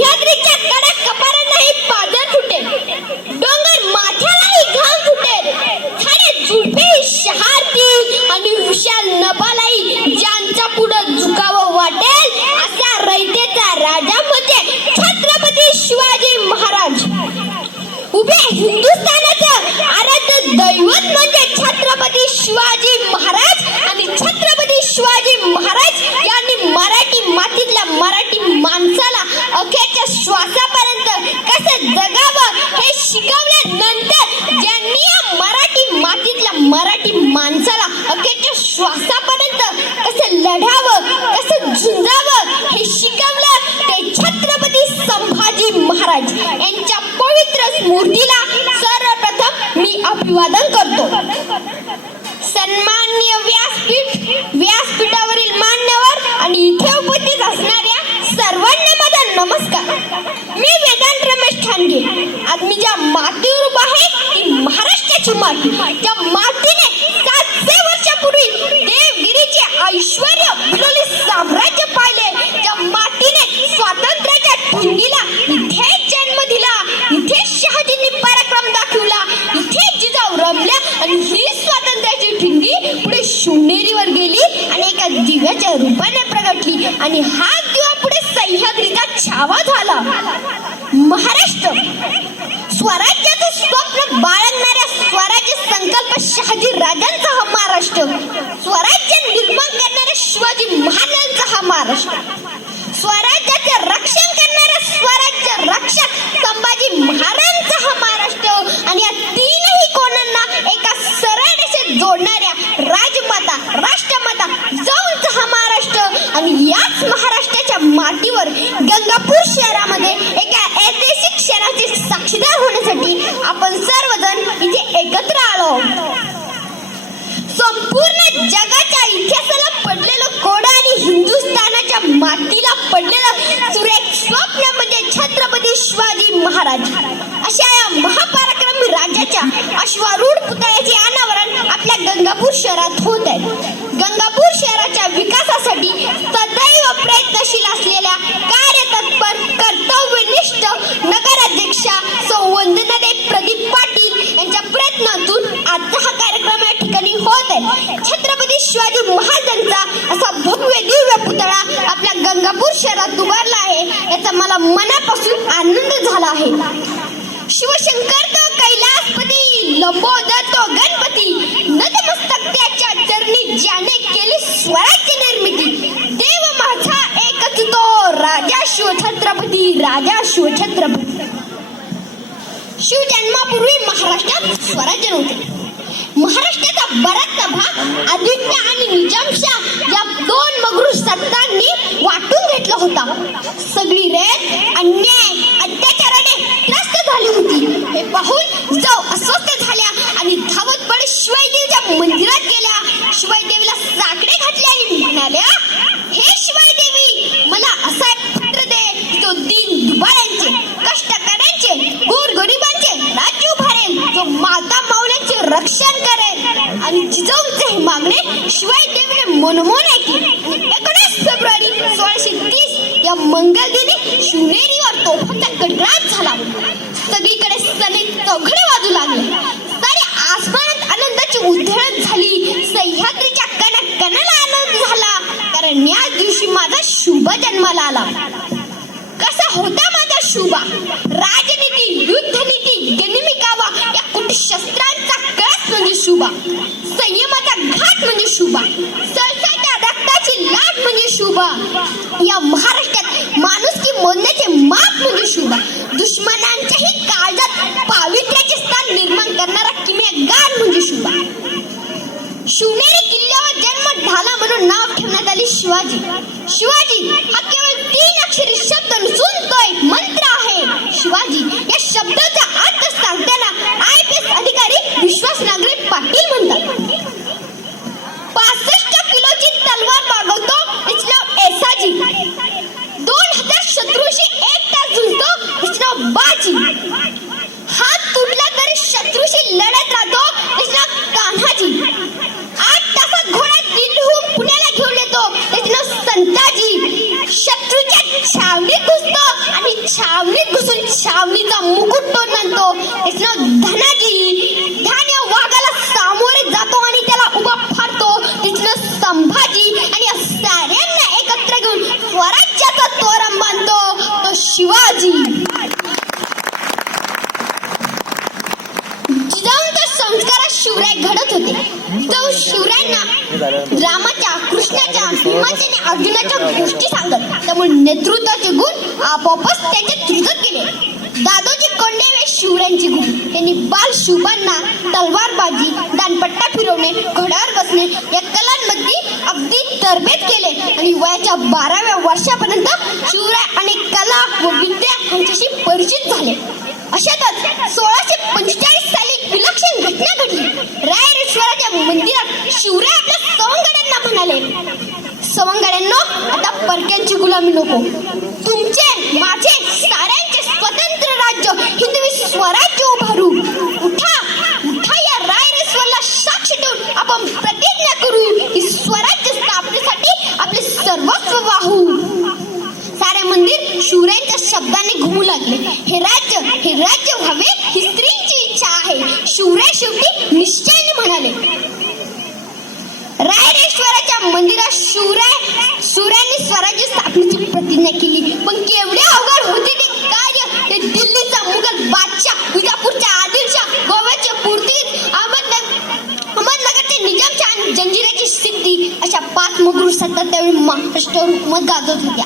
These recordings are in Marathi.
सह्याद्रीच्या कडक कपारांनाही पाजर फुटेल, डोंगर माथ्यालाही घाम फुटेल, झाडे झुडपे शहारतील आणि विशाल नभालाही ज्यांच्या पुढं झुकावं वाटेल असा रयतेचा राजा म्हणजे छत्रपती शिवाजी महाराज. उभ्या हिंदुस्थानाचं आराध्य दैवत म्हणजे छत्रपती शिवाजी महाराज आणि छत्रपती शिवाजी महाराज यांनी मराठी मातीतल्या मराठी माणसाला अखेरच्या श्वासापर्यंत कसं जगावं हे शिकवल्यानंतर ज्यांनी या मराठी मातीतल्या मराठी माणसाला अखेरच्या श्वासापर्यंत कसं लढावं, कसं झुंजावं हे शिकवलं ते छत्रपती संभाजी महाराज यांच्या पवित्र स्मृतीला सर्वप्रथम मी अभिवादन करतो. सन्माननीय व्यासपीठावरील मान्यवर आणि इथे उपस्थित असणाऱ्या सर्वांना माझा नमस्कार. मी वेदांत रमेश ठाणगे. आज मी ज्या मातीवर उभा आहे ती महाराष्ट्राची माती. त्या मातीने 700 वर्षापूर्वी देवगिरीचे ऐश्वर्य विलोली साम्राज्य पाहिले. त्या मातीने स्वातंत्र्याच्या ठिणगीला इथेच जन्म दिला, इथेच शहाजींनी पराक्रम दाखवला, इथेच जिजाऊ रमल्या आणि ही स्वातंत्र्याची ठिणगी पुढे शिवनेरीवर गेली आणि एका दिव्याच्या रूपाने प्रगटली आणि हा दिवा पुढे सह्याद्रीचा छावा झाला. महाराष्ट्र स्वराज्याचं स्वप्न बाळगणाऱ्या स्वराज्य संकल्प शहाजी राजांचा हा महाराष्ट्र, स्वराज्य निर्माण करणाऱ्या शिवाजी महाराजांचा हा महाराष्ट्र, स्वराज्याचे रक्षण करणाऱ्या स्वराज्य रक्षक संभाजी महाराजांचा हा महाराष्ट्र आणि या तीनही कोणांना एका सरळ रेषेत जोडणाऱ्या राजमाता राष्ट्रमाता जिजाऊंचा हा महाराष्ट्र. आणि याच महाराष्ट्राच्या मातीवर गंगापूर शहरामध्ये एका ऐतिहासिक क्षणाचे साक्षीदार होण्यासाठी आपण सर्वजण इथे एकत्र आलो. संपूर्ण जगाच्या इतिहासाला पडलेलं कोडं आणि हिंदुस्थानाच्या मातीला पडलेलं सुरेख स्वप्न म्हणजे छत्रपती शिवाजी महाराज. अशा या महापराक्रमी राजाच्या अश्वारूढ पुतळ्याचे अनावरण आपल्या गंगापूर शहरात होत आहे. गंगापूर शहराच्या विकासासाठी सदैव प्रयत्नशील असलेल्या कार्यतत्पर कर्तव्यनिष्ठ नगराध्यक्षा सौ वंदनाताई प्रदीप पाटील यांच्या प्रयत्नातून आजचा हा कार्यक्रम या ठिकाणी होत आहे. छत्रपती शिवाजी महाराजांचा असा भव्य दिव्य पुतळा आपल्या गंगापूर शहरात उभारला आहे याचा मला मनापासून आनंद झाला आहे. शिवशंकर तो कैलासपती, लंबोदर तो गणपती, नतमस्तक त्याच्या चरणी ज्याने केली स्वराज्य निर्मिती, देव माझा एकच तो राजा शिवछत्रपती, राजा शिवछत्रपती. शिवजन्मापूर्वी महाराष्ट्रात स्वराज्य नव्हते. महाराष्ट्राचा बराचसा भाग आदित्य आणि निजामशाह या 2 मगरू सत्तांनी वाटून घेतला होता. सगळी रयत अन्याय अत्याचाराने त्रस्त झाली होती. हे पाहून जिजाऊ अस्वस्थ झाल्या आणि धावत पडत शिवाईदेवीच्या मंदिरात गेल्या. शिवाईदेवीला साकडे घातले आणि म्हणाल्या, हे शिवाईदेवी, मला असा पुत्र दे जो दीन दुबाळ्यांचे, कष्टकऱ्यांचे, गोरगरिबांचे राज्य उभारेल, जो माता माऊल्यांचे रक्षण करेल. आणि जिजाऊंचे हे मागणे शिवाईदेवीने मनोमन ऐकले. 19 फेब्रुवारी 1630 या मंगल दिनी शिवनेरीवर तोफांचा गडगडाट झाला. सगळीकडे सनई चौघडे वाजू लागले. सारे आसमानात आनंदाची उधळण झाली. सह्याद्रीच्या कणाकणाला आनंद झाला, कारण या दिवशी माझा शुभ जन्माला आला. कसा होता माझा शुभा? राजनीती, युद्धनीती, गनिमिकावा या कुठे शस्त्रांचा कळस म्हणजे शुभा, संयमाचा घाट म्हणजे शुभा, सळसळत्या रक्ताची लाट म्हणजे शुभा, या महाराष्ट्रात माणुसकी मोजण्याचे माप म्हणजे शुभा, दुश्मनांच्याही काळजात पावित्र्याचे स्थान निर्माण करणारा किमयागार म्हणजे शुभा. शिवनेरी किल्ल्यावर जन्म झाला म्हणून नाव ठेवण्यात आले शिवाजी. शिवाजी हा केवळ 3 अक्षरी शब्द नसून तो एक मंत्र आहे. शिवाजी या शब्दाचा अर्थ सांगताना IPS अधिकारी विश्वास नागरे पाटील म्हणतात. 65 किलोची तलवार बाळगतो, इट्स नाव एसाजी. 2000 शत्रूशी एक छावणीत घुसून छावणीचा मुकुट तोडून आणतो. त्याचं नाव धनाजी. धान या वाघाला सामोरे जातो आणि त्याला उभा फाडतो. त्याचं नाव संभाजी. आणि या साऱ्यांना एकत्र घेऊन स्वराज्याचा तोरण बांधतो तो शिवाजी. जिजाऊंच्या संस्कारात शिवराय घडत होते. जिजाऊ शिवरायांना रामाच्या, कृष्णाच्या, भीमाच्या आणि अर्जुनाच्या गोष्टी सांगत. त्यामुळे नेतृत्वाचे गुण आपोआपच त्यांच्यात रुजत गेले. दादोजी कोंडदेव शिवरायांची गुरु. त्यांनी बाल शिवबांना तलवारबाजी, दानपट्टा फिरवणे, घोड्यावर बसणे या कलांमध्ये अगदी तरबेज केले आणि वयाच्या 12व्या वर्षापर्यंत शिवराय अनेक कला व विद्या यांच्याशी परिचित झाले. अशातच 1645 साली एक विलक्षण घटना घडली. रायरेश्वराच्या मंदिरात शिवराय आपल्या सवंगड्यांना म्हणाले, सवंगड्यांनो, आता परक्यांची गुलामी नको. तुमचे, माझे, साऱ्यांचे स्वतंत्र राज्य हे तुम्ही स्वराज्य उभारू. उठा उठा, या रायरेश्वरला साक्ष देऊन आपण प्रतिज्ञा करू की स्वराज्य स्थापनेसाठी आपले सर्वस्व वाहू. सारे मंदिर शिवरायांच्या शब्दाने घुमू लागले. हे राज्य व्हावे ही स्त्रीची इच्छा आहे. शिवराय शेवटी निश्चयाने म्हणाले. रायरेश्वराच्या मंदिरात शिवरायांनी स्वराज्य स्थापनेची प्रतिज्ञा केली. पण केवढे अवघड होते ते कार्य. ते दिल्लीचा मुघल बादशाह, विजापूरच्या आदिलशाह, गोव्याचे पोर्तुगीज, अहमदनगरचे निजामशाह आणि जंजिऱ्याची सिद्धी अशा 5 मगरू सत्ता त्यावेळी महाराष्ट्रावर हुकूमत गाजवत होत्या.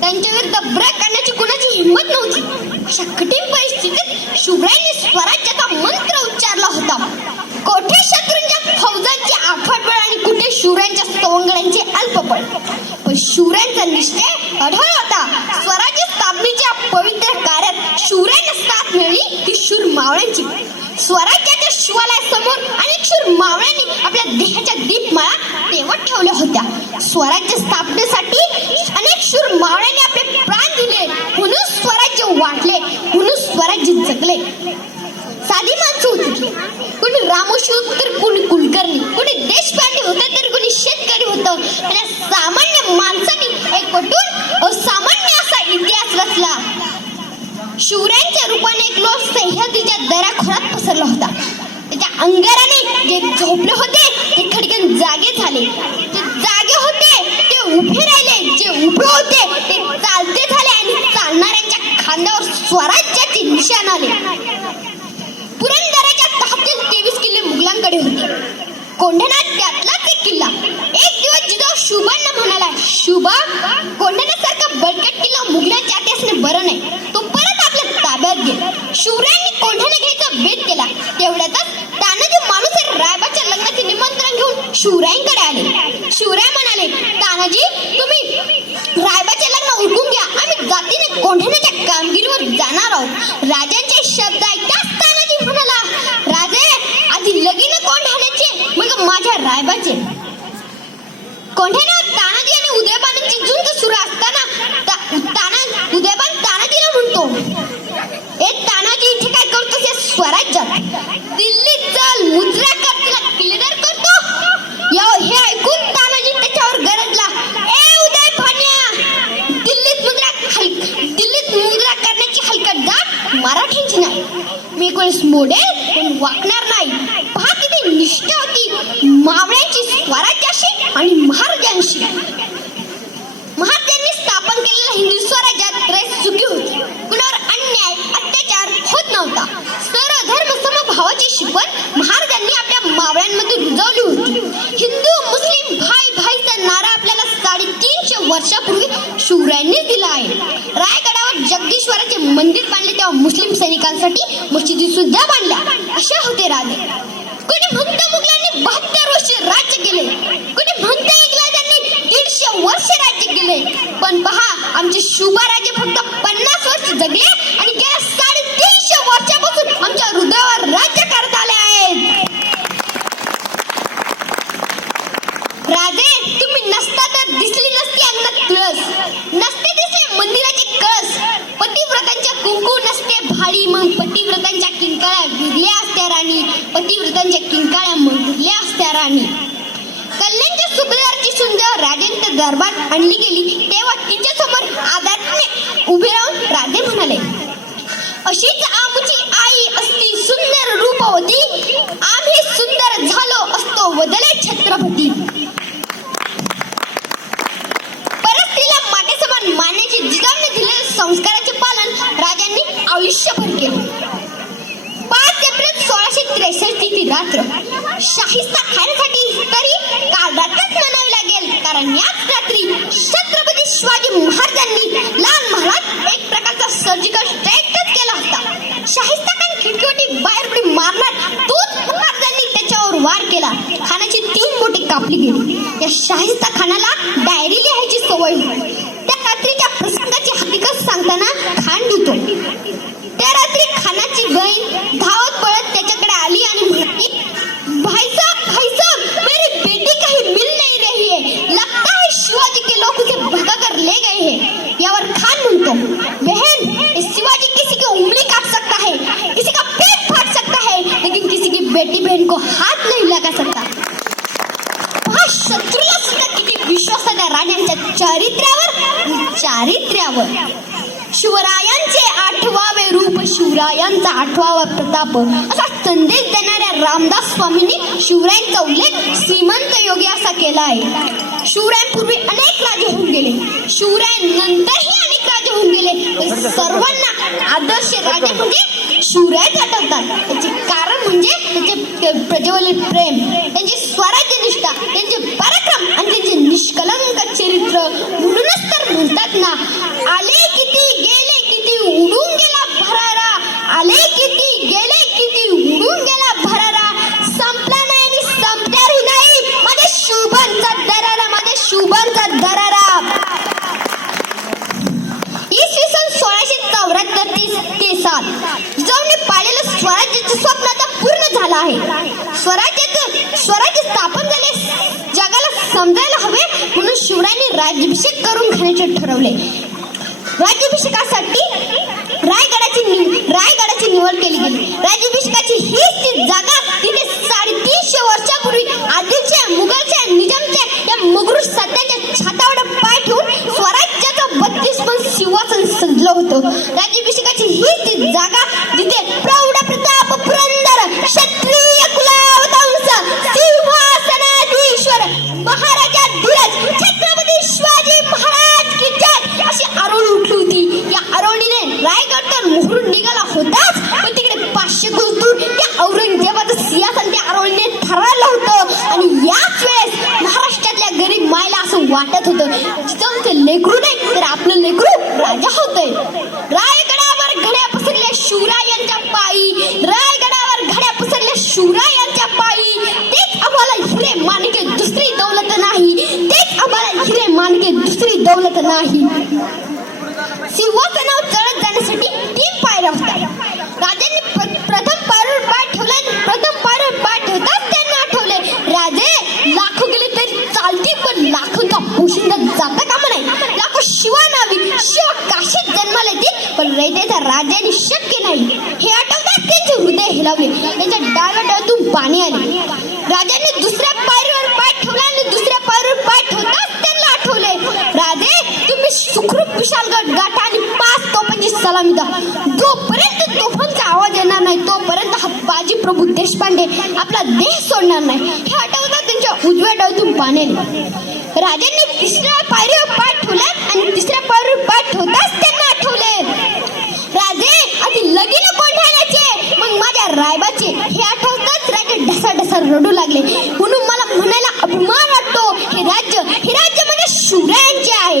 त्यांच्या विरुद्ध ब्रेक करण्याची कुणाची हिंमत नव्हती. अशा कठीण परिस्थितीत शिवरायांनी स्वराज्याचा मंत्र उच्चारला होता. कोठे शत्रूंच्या फौजांचे आफटबळ आणि कुठे शिवरायांच्या सवंगड्यांचे अल्पबळ. पण शिवरायांचा निश्चय अढळ होता. स्वराज्य स्थापनेच्या पवित्र कार्यात शिवरायांना साथ मिळाली ती शूर मावळ्यांची. स्वराज्याच्या शिवालयासमोर अनेक शूर मावळ्यांनी आपल्या देहाच्या दीपमाळा तेवत ठेवल्या होत्या. स्वराज्य स्थापनेसाठी अनेक शूर मावळ्यांनी आपले प्राण दिले. म्हणून स्वराज्य वाढले, म्हणून स्वराज्य जगले. साधी माणसं होती. कोणी रामोशी तर कोणी कुलकर्णी, कोणी देशपांडे होते तर कोणी शेतकरी होतं. आणि सामान्य माणसाने एकवटून असामान्य असा इतिहास रचला. शिवरायांच्या रूपाने एक लोक सह्याद्रीच्या दऱ्याखोऱ्यात पसरला होता. त्याच्या अंगाराने जे झोपले होते ते खडकन जागे झाले. जे जागे होते ते उभे राहिले. जे उभे होते ते चालते झाले आणि चालणाऱ्यांच्या खांद्यावर स्वराज्याचे निशाण आले. पुरंदराच्या तहातील 23 किल्ले मुघलांकडे होते. कोंढाणा त्यातलाच एक किल्ला. एक दिवस जिजाऊ शिवबांना म्हणाला, शिवबा, कोंढाण्यासारखा बळकट किल्ला मुघलांच्या हाती असणे बरं नाही. तो परत आपल्या ताब्यात घे. शिवरायांनी कोंढाणा घ्यायचा बेत केला. तेवढ्यातच तानाजी मालुसरे रायबाच्या लग्नाचे निमंत्रण घेऊन शिवरायांकडे आले. शिवराय म्हणाले, तानाजी, तुम्ही रायबाचे लग्न उरकून घ्या. आम्ही जातीने कोंढाण्याच्या कामगिरीवर जाणार आहोत. राजांचे शब्द ऐकताच तानाजी म्हणाला, राजे, आधी लगीन कोंढाण्याचे, मग माझ्या रायबाचे. कोंढाण्यावर तानाजी आणि उदयबानांची झुंज सुरू असताना उदयबान तानाजीला म्हणतो, ए तानाजी, इथे काय करतोस या स्वराज्यात? दिल्लीत चल, मुद्रा कर, तुला क्लिअर करतो. हे ऐकून तानाजी त्याच्यावर गरजला, ए उदयभान्या, दिल्लीत मुद्रा करण्याची हलकट जात मराठ्यांची नाही. मी कोणीच मोडेल पण वाकणार नाही. पहा किती निष्ठा होती मावळ्यांची स्वराज्याशी आणि महाराजांशी. महाराजांनी स्थापन केलेल्या हिंदू स्वराज्यात रयत सुखी होती. कुणावर अन्याय, अत्याचार होत नव्हता. सर्व धर्म समभावाची शिकवण महाराजांनी आपल्या मावळ्यांमध्ये रुजवली होती. हिंदू मुस्लिम भाई भाईचा नारा आपल्याला 350 वर्षापूर्वी शिवरायांनी दिला आहे. रायगडावर जगदीश्वराचे मंदिर बांधले तेव्हा मुस्लिम सैनिकांसाठी मशिदी सुद्धा बांधल्या. अशा होते राजे. कोणी म्हणतं मुघलांनी 72 वर्ष राज्य केले, कोणी म्हणतं इंग्रजांनी 150 वर्ष राज्य केले. पण पहा, आमचे शिवबाराजे फक्त 50 वर्ष जगले आणि गेल्या 350 वर्षापासून आमच्या हृदयावर राज्य करत आले आहेत. राजे, तुम्ही नसता तर दिसली नसती अंगणात तुळस, नसते दिसले मंदिराचे कळस. पतिव्रतांच्या कुंकू नसते भाडी, मग पतिव्रतांच्या किंकाळ्या विरल्या असत्या राणी. पतिव्रतांच्या किंकाळ्या मग विरल्या असत्या राणी. कल्याणच्या सुभेदारची सुंद राजांच्या दरबारात आणली गेली तेव्हा तिच्या समोर आदराने उभे राहून राजे म्हणाले, राजांनी आयुष्यभर केले. 5 एप्रिल 1663 ची रात्र शाहिस्ता खाण्यासाठी तरी काल रात्रच म्हणावी लागेल, कारण याच रात्री छत्रपती शिवाजी महाराजांनी लाल महालात एक प्रकारचा सर्जिकल स्ट्राईकच केला होता. शाहिस्ता खान खिडकीवरती बाहेर उडी मारणार तोच महाराजांनी त्याच्यावर वार केला. खानाची 3 बोटे कापली गेली. या शाहिस्ता खानाला डायरी लिहायची सवय होती. त्या रात्रीच्या प्रसंगाची हकीकत सांगताना खान लिहितो, त्या रात्री खानाची बहीण धावत पळत त्याच्याकडे आली आणि म्हणाली, भाई साहब मेरी बेटी कहीं मिल नहीं रही है, लगता है शिवाजी के लोग उसे भगा कर ले गए हैं. यावर खान म्हणतो, बहन शिवाजी किसी की उंगली काट सकता है, किसी का पेट फाड़ सकता है, लेकिन किसी की बेटी बहन को हाथ नहीं लगा सकता. हा शत्रूला सुद्धा किती विश्वास आहे त्या राजांच्या चारित्र्यावर. शिवरायांचे 8वावे रूप, शिवरायांचा 8वावा प्रताप असा संदेश देणाऱ्या रामदास स्वामींनी शिवरायांचा उल्लेख श्रीमंत योगी असा केला आहे. शिवरायांपूर्वी अनेक राजे होऊन गेले, शिवरायांनंतरही अनेक राजे होऊन गेले, पण सर्वांना आदर्श राजे म्हणजे शिवरायच आठवतात. त्याचे कारण म्हणजे त्याचे प्रजेवरील प्रेम, त्यांची स्वराज्यनिष्ठा, त्यांचे पराक्रम आणि त्यांचे निष्कलंक चरित्र. म्हणूनच तर म्हणतात ना, आले किती गेले किती उडून गेला भरारा, आले किती गेले किती उडून गेला भरारा, संपला नाही आणि संपणारही नाही माझ्या शुभांचा दरारा, माझ्या शुभांचा दरारा. इसवी सन 1674 ते 7 जिजाऊने पाळलेलं स्वराज्याचं स्वप्न आता पूर्ण झालं आहे. स्वराज्य स्थापन झाले जगाला समजायला हवे, म्हणून शिवरायांनी राज्याभिषेक करून घेण्याचे ठरवले. राज्याभिषेकासाठी रायगडाची निवड केली गेली. राज्याभिषेकाची हीच ती जागा तिथे 350 वर्षापूर्वी आदिलच्या, मुघलच्या, निजामच्या या मगरूर सत्याच्या छातावर पाय ठेवून स्वराज्याचं 32 सिंहासन सजलं होतं. राज्याभिषेकाची हीच ती जागा जिथे प्रौढ प्रताप पुरंदर क्षत्रिय कुलावतंस सिंहासनाधीश्वर महाराजा धीरज छत्रपती शिवाजी महाराज की जय अशी आरोळी उठली होती. या आरोळीने रायगड तर मोहरून निघाला होताच, पण तिकडे 500 कोस दूर त्या औरंगजेबाचं सिंहासन त्या आरोळीने ठरवलं होतं. आणि याच वेळेस महाराष्ट्रातल्या गरीब मायला असं वाटत होतं, जिजाऊंचं लेकरू नाही तर आपलं लेकरू राजा होतंय. रायगडावर घड्या पसरल्या शिवरायांच्या पायी, रायगडावर घड्या पसरल्या शिवरायांच्या पायी. तेच आम्हाला हिरे माणके दुसरी दौलत नाही, तेच आम्हाला हिरे माणके दुसरी दौलत नाही. सिंहासनावर चढत जाण्यासाठी 3 पायऱ्या होत्या. राजांनी प्रथम पायरीवर पाय ठेवला आणि प्रथम पायरीवर पाय ठेवताच त्यांना आठवले, राजे लाखो गेले तरी चालतील, पण लाखोंचा पोशिंदा जाता कामा नाही. लाखो शिवानावी शिव काशीत जन्माला येतील, पण रयतेचा राजांनी शक्य नाही. हे आठवताच त्यांचे हृदय हेलावले, त्यांच्या डाव्या डोळ्यातून पाणी आले. राजांनी दुसऱ्या पायरीवर पाय ठेवला आणि दुसऱ्या पायरीवर पाय ठेवताच त्यांना आठवले, राजे तुम्ही सुखरूप विशालगड गाठा आणि 5 तोफांची सलामी द्या. जोपर्यंत तोफांचा आवाज येणार नाही तोपर्यंत हा बाजी प्रभू देशपांडे आपला देश सोडणार नाही. हे आठवतात त्यांच्या उजव्या डोळ्यातून पाणी आले. राजांनी 3ऱ्या पायरीवर पाय ठेवला आणि 3ऱ्या पायरीवर पाय ठेवताच त्यांना आठवले, राजे आधी लगीन कोंढाण्याचे मग माझ्या रायबाचे. हे आठवताच राजे ढसाढसा रडू लागले. म्हणून मला म्हणायला अभिमान वाटतो, हे राज्य म्हणजे शिवरायांचे आहे.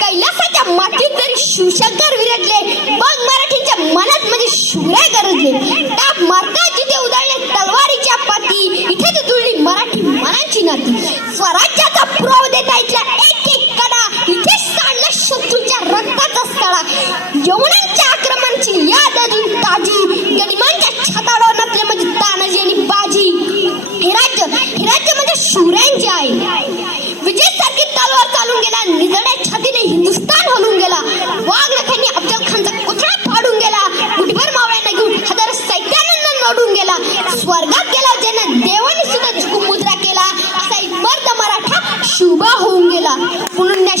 कैलासाच्या मातीत जरी शिवशंकर विरजले, मग मराठींच्या मनात म्हणजे शिवराय गरजले. टाप मारता जिथे उधळले तलवारीच्या पाती, इथे जुळली मराठी मनांची नाती. स्वराज्याचा पुरावा देता इथला एक एक कडा, इथे सांडला शत्रूच्या रक्ताचा स्थळा. यवनांच्या आक्रमणाची याद अजून ताजी, गनिमांच्या छाताडावर नसले म्हणजे तानाजी आणि बाजी. हे राज्य म्हणजे शिवरायांचे आहे. विजय सारखी तलवार चालून गेला, निजड्या छातीने हिंदुस्थान हलून गेला. वाघनखांनी अफजल खानचा कुत्रा फाडून गेला, गुटभर मावळ्यांना घेऊन हजार सैन्यानं नोडून गेला. स्वर्गात गेला ज्यांना देवाने सुद्धा झुकून मुद्रा केला, असा एक मर्द मराठा शुभा होऊन गेला. म्हणून या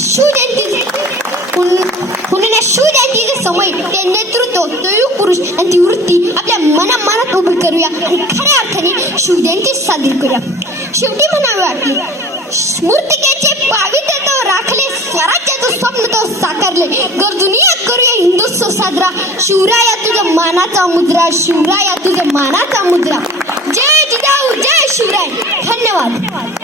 शिवजयंतीचे समय ते नेतृत्व, तो युग पुरुष आणि ती वृत्ती आपल्या मनात उभी करूया आणि खऱ्या अर्थाने शिवजयंती साजरी करूया. शेवटी म्हणावे वाटले, स्मृतिकेचे पावित्र्य तो राखले, स्वराज्याचं स्वप्न तो साकारले. गरजुनी करूया हिंदुत्व साजरा. शिवराया तुझं मानाचा मुजरा, शिवराया तुझं मानाचा मुजरा. जय जिजाऊ, जय शिवराय. धन्यवाद.